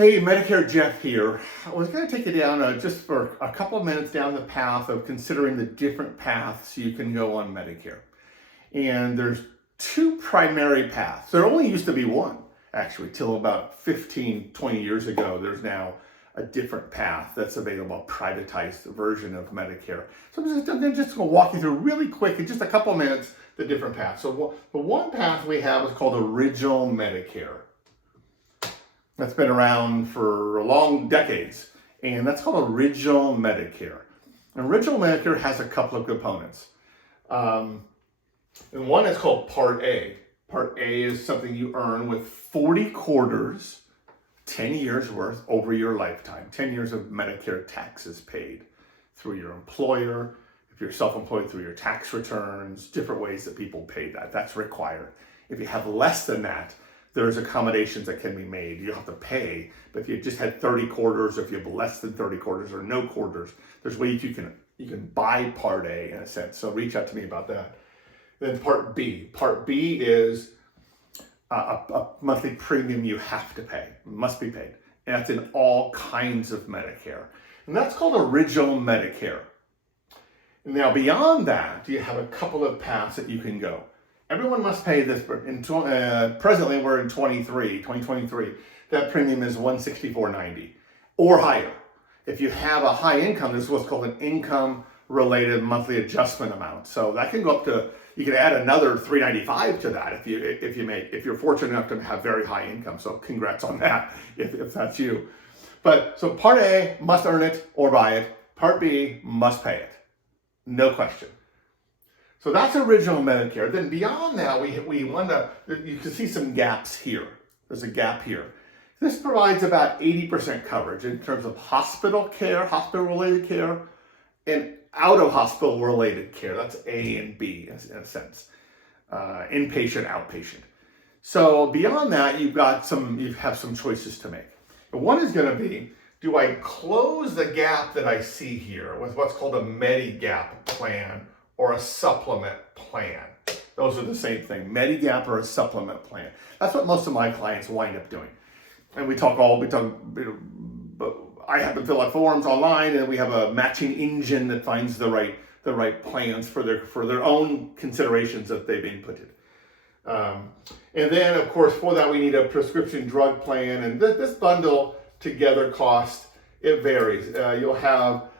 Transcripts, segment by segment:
Hey, Medicare Jeff here. I was going to take you down just for a couple of minutes down the path of considering the different paths you can go on Medicare. And there's two primary paths. There only used to be one, actually, till about 15, 20 years ago. There's now a different path that's available, a privatized version of Medicare. So I'm just going to walk you through really quick in just a couple of minutes the different paths. So the one path we have is called Original Medicare. That's been around for long decades, and that's called Original Medicare. Original Medicare has a couple of components. And one is called Part A. Part A is something you earn with 40 quarters, 10 years worth over your lifetime, 10 years of Medicare taxes paid through your employer, if you're self-employed through your tax returns, different ways that people pay that. That's required. If you have less than that, there's accommodations that can be made. You don't have to pay, but if you just had 30 quarters, or if you have less than 30 quarters or no quarters, there's ways you can buy Part A in a sense. So reach out to me about that. Then Part B. Part B is a monthly premium you have to pay, must be paid. And that's in all kinds of Medicare. And that's called Original Medicare. Now beyond that, you have a couple of paths that you can go. Everyone must pay this. Presently, we're in 2023. That premium is $164.90 or higher. If you have a high income, there's what's called an income-related monthly adjustment amount. So that can go up to, you can add another $395 to that if you're fortunate enough to have very high income. So congrats on that if that's you. But so Part A, must earn it or buy it. Part B, must pay it. No question. So that's Original Medicare. Then beyond that, we want to, you can see some gaps here. There's a gap here. This provides about 80% coverage in terms of hospital care, hospital-related care, and out-of-hospital-related care. That's A and B in a sense. Inpatient, outpatient. So beyond that, you have some choices to make. And one is going to be, do I close the gap that I see here with what's called a Medigap Plan or a supplement plan? Those are the same thing, Medigap or a supplement plan. That's what most of my clients wind up doing. And I have to fill out forms online, and we have a matching engine that finds the right plans for their own considerations that they've inputted. And then, of course, for that we need a prescription drug plan, and this bundle together cost, it varies. You'll have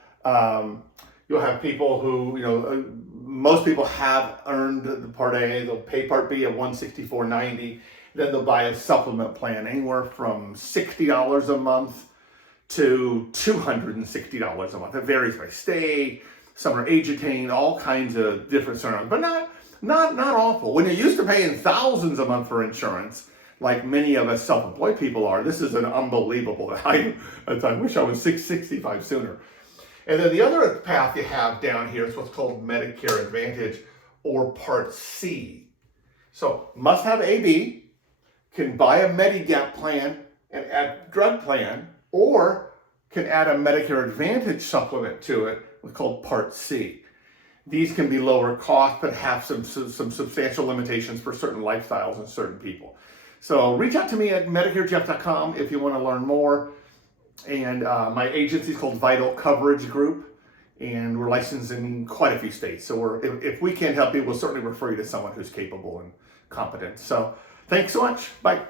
people who, most people have earned the Part A. They'll pay Part B at $164.90. Then they'll buy a supplement plan anywhere from $60 a month to $260 a month. It varies by state. Some are age attained, all kinds of different scenarios, but not awful. When you're used to paying thousands a month for insurance, like many of us self-employed people are, this is an unbelievable value. I wish I was 65 sooner. And then the other path you have down here is what's called Medicare Advantage or Part C. So must have AB, can buy a Medigap plan and add drug plan, or can add a Medicare Advantage supplement to it, what's called Part C. These can be lower cost, but have some substantial limitations for certain lifestyles and certain people. So reach out to me at MedicareJeff.com if you want to learn more. And my agency is called Vital Coverage Group, and we're licensed in quite a few states. So if we can't help you, we'll certainly refer you to someone who's capable and competent. So thanks so much. Bye.